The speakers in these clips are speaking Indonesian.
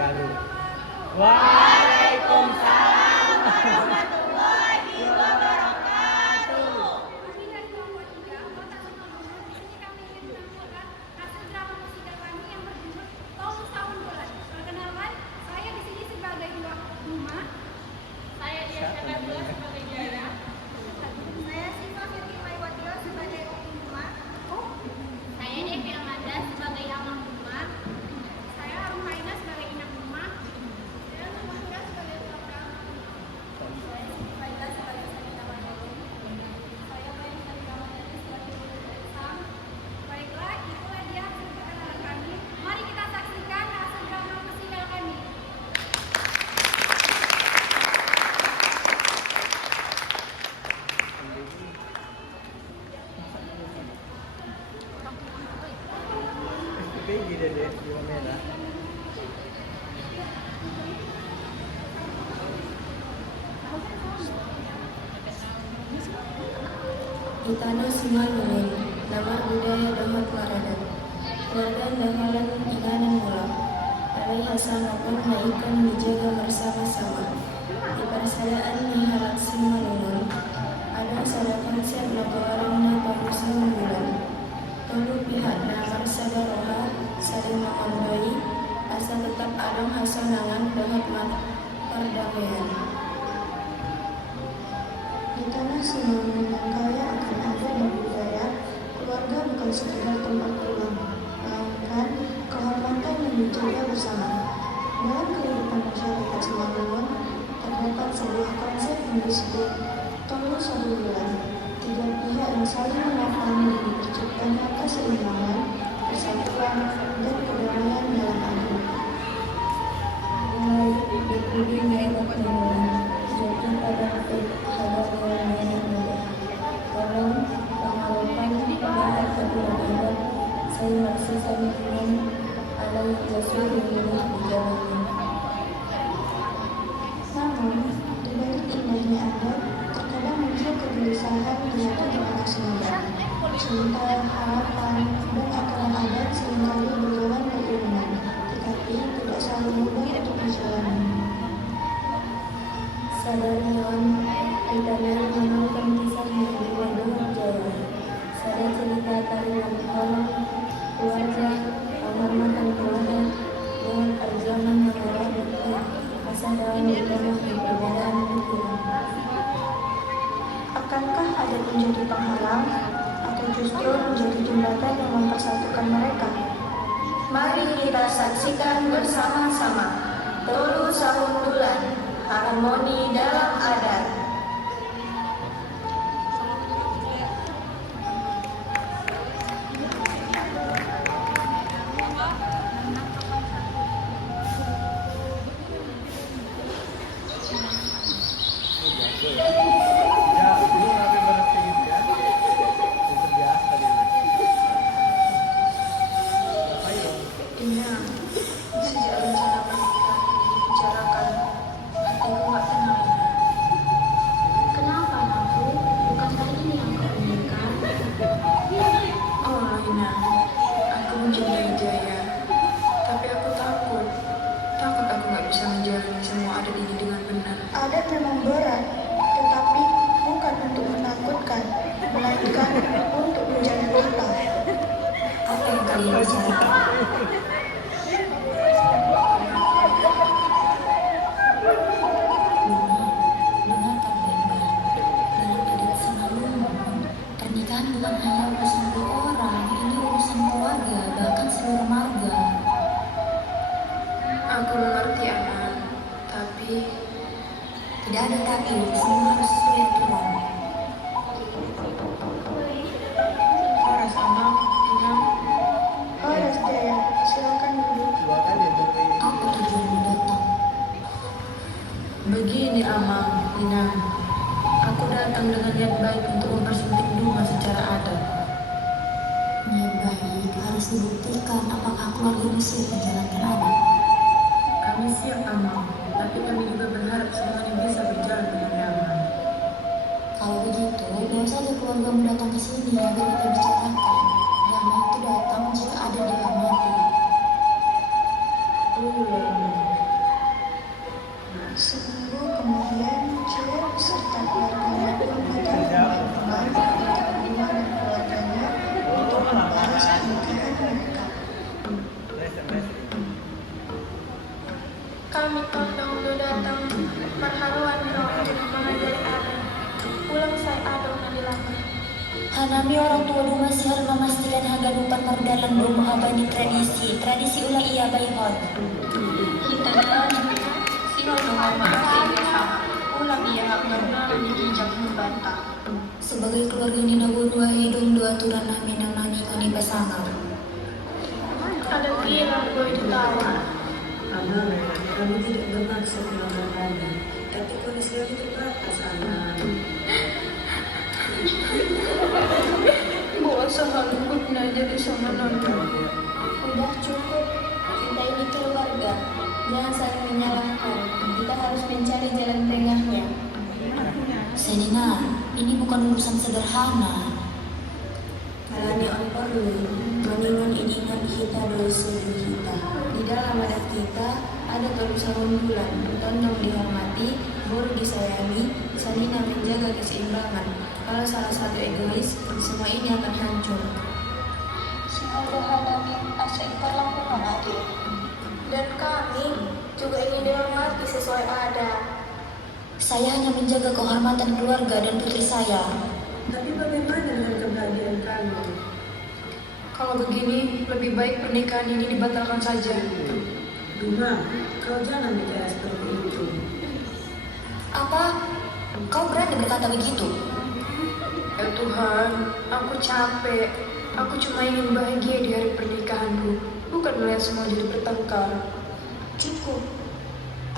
Garut. Waalaikumsalam warahmatullahi wabarakatuh. Kami dari kelompok 3, Kota Sumanggung. Di sini kami ingin menampilkan hasil drama musika kami yang berjudul Tolong Sahun Bulan. Perkenalkan, saya di sini sebagai Duma. Saya Diana Dua sebagai Jaya. Saya Siva Firti Maiwatio sebagai Duma. Saya Devi Amanda sebagai Amang Duma. Saya Arum Haina sebagai Inang Duma. Saya Numaira sebagai Tuaka. Saya Siti Faida sebagai Sanita Mandiri. Saya Bayu Sanita Mandiri sebagai Budi Sam. Baiklah, itulah dia hasil perkenalan kami. Mari kita saksikan hasil drama musikal kami. Pergi deh, di Omela. Di tanah Simalungun, nama budaya dapat maradan. Keluarga dahalan inganan mula. Alai hasanapun naikan dijaga bersama-sama. Di persayaan nihalat Simalungun, ada sadapan siap laporan pamusa bulan. Tolu pihak namar sadaroha saling mengondoi, asa tetap adong hasanangan dahat perdamaian. Di tanah Simalungun yang kaya akan adat dan budaya, keluarga bukan sekedar tempat pulang, melainkan kehormatan yang dijaga bersama. Dalam kehidupan masyarakat Simalungun, terdapat sebuah konsep yang disebut Tolu Satu Bulan. Tiga pihak yang saling memahami dan terciptanya keseimbangan, persatuan, dan kedamaian dalam adu. Mulai dipilih mereka bulan, jatuh pada kehabaran yang muda. Tolong pengawapan kepada kedua pihak, saya masih sangat ingin alai jasur ini berjalan. Namun, di balik indahnya adat, terkadang muncul kegelisahan menyatu dengan kesenian. Cinta, harapan, dan aturan adat seringkali berjalan beriringan, tetapi tidak selalu mudah untuk dijalani. Sadarion, kita mengenalkan kisah yang diwadung Jawa. Sada cerita tarian kolom, keluarga, penghormatan keluarga, dengan perjuangan menolak bukti, asa dalam ditanah di perbedaan bukti. Akankah adat menjadi penghalang, atau justru menjadi jembatan yang mempersatukan mereka? Mari kita saksikan bersama-sama Tolu Sahun Bulan, harmoni dalam adat. Ya, belum sampai berhenti gitu ya. Itu biasa dia. Ayo. Ina, sejak rencana pernikahan dibicarakan, hatiku gak tenang. Kenapa, Nafu? Bukan kali ini yang kau inginkan? Oh, Ina, aku mencintai Jaya. Tapi aku takut. Takut aku gak bisa menjalani semua adat ini dengan benar. Adat memang berat, tetapi bukan untuk menakutkan, melainkan untuk menjaga kita. Apa yang kalian bicarakan? Dengarkan baik-baik. Dalam adat Simalungun, pernikahan bukan hanya urusan dua orang, ini urusan keluarga, bahkan seluruh marga. Aku mengerti, Anak, tapi tidak ada tapi, semua harus sesuai aturan. Horas, Anak, Inang. Horas, Jaya, silakan duduk. Dua kali berhenti. Apa tujuanmu datang? Begini, Amang, Inang. Aku datang dengan niat baik untuk mempersunting Duma secara adat. Niat baik harus dibuktikan apakah keluarga siap menjalankan adat. Kami siap, Amang, tapi kami juga berharap semuanya bisa berjalan dengan damai. Kalau begitu, biar saja keluargamu datang ke sini agar kita bicarakan. Damai itu datang jika ada dihormati. kami kondong do datang marharuan roh mengajari ada. Pulang saya ada na dilapar. Hanami orang tua du masih harus memastikan harga dupan mardalan do mengabani tradisi ulah ia bayhon. Kita dan sino dengan maafin bersama. Ulang ia hak benar dijak membantah. Sebagai keluarga Nina Burua hidung dua aturan nami namani koni bersama. Ada kira boy ditawa. Amal, kami tidak bermaksud melanggar, tapi kondisi kami terbatas, Amal. Bawa sehalukut na jadi sama nonton. Udah cukup, kita ini keluarga. Jangan saling menyalahkan. Kita harus mencari jalan tengahnya. Senina, ini bukan urusan sederhana. Alani on perlu meningon iningan kita dosa kita. Di dalam adat kita ada kerusakan bulan, tondong dihormati, baru disayangi, salina menjaga keseimbangan. Kalau salah satu egois, semua ini akan hancur. Semoga hadapi asa perlakuan adil. Dan kami juga ingin dihormati sesuai adat. Saya hanya menjaga kehormatan keluarga dan putri saya. Tapi bagaimana dengan kebahagiaan kami? Kalau begini, lebih baik pernikahan ini dibatalkan saja. Duma, kau jangan bicara seperti itu. Apa? Kau berani berkata begitu? Ya Tuhan, aku capek. Aku cuma ingin bahagia di hari pernikahanku, bukan melihat semua jadi bertengkar. Cukup,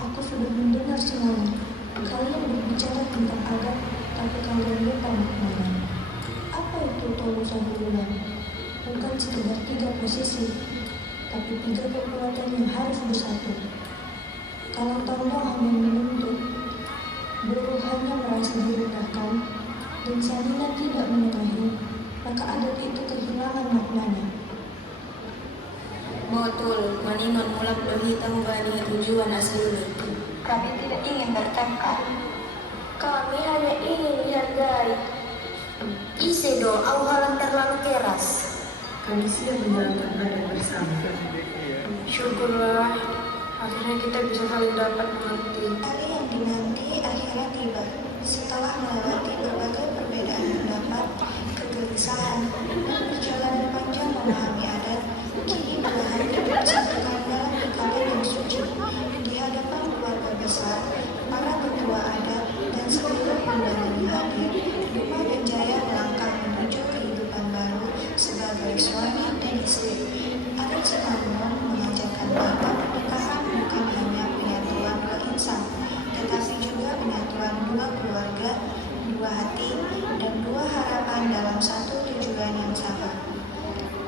aku sudah mendengar semuanya. Kalian berbicara tentang adat, tapi kalian lupa maknanya. Apa itu tolusa bulan? Bukan sekedar 3 posisi, tapi 3 kekuatan yang harus bersatu. Kalau tolong hanya menuntut, buruh hanya merasa direndahkan, dan salina tidak menengahi, maka adat itu kehilangan maknanya. Betul, Maningon mulak berhita membani tujuan asli. Kami tidak ingin bertengkar. Kami hanya ingin dihargai. Isedo, awalan terlalu keras. Kami siap menjalankan adat bersama. Syukurlah, akhirnya kita bisa saling dapat mengerti. Hari yang dinanti akhirnya tiba. Setelah melewati berbagai perbedaan pendapat, kegelisahan, dan perjalanan panjang memahami adat, kini dua hati bersatukan dalam ikatan yang suci. Di hadapan keluarga besar, para ketua adat, dan seluruh undangan yang hadir, Duma dan Jaya melangkah menuju kehidupan baru sebagai suami dan istri. Adat Sinamon mengajarkan bahwa pernikahan bukan hanya penyatuan dua insan, tetapi juga penyatuan dua keluarga, dua hati, dan dua harapan dalam satu tujuan yang sama.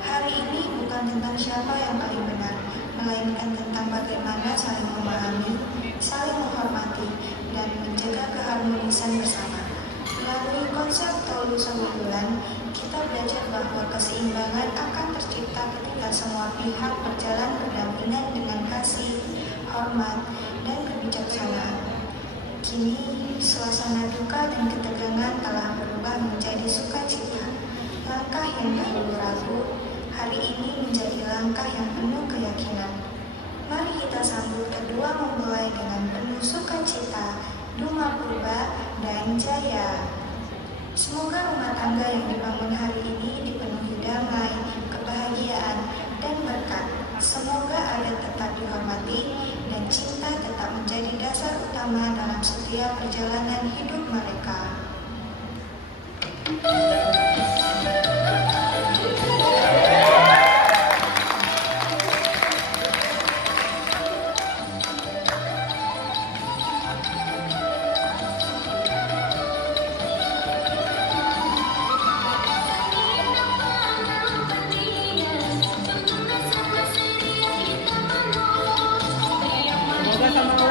Hari ini bukan tentang siapa yang paling benar, melainkan tentang bagaimana saling memahami, saling menghormati, dan menjaga keharmonisan bersama. Melalui konsep Taulu Bulan, kita belajar bahwa keseimbangan akan tercipta ketika semua pihak berjalan berdampingan dengan kasih, hormat, dan kebijaksanaan. Kini, suasana duka dan ketegangan telah berubah menjadi sukacita. Langkah yang dahulu ragu, hari ini menjadi langkah yang penuh keyakinan. Mari kita sambut kedua mempelai dengan penuh sukacita, Duma Purba dan Jaya. Semoga rumah tangga yang dibangun hari ini dipenuhi damai, kebahagiaan, dan berkat. Semoga adat tetap dihormati dan cinta tetap menjadi dasar utama dalam setiap perjalanan hidup mereka. Semoga sama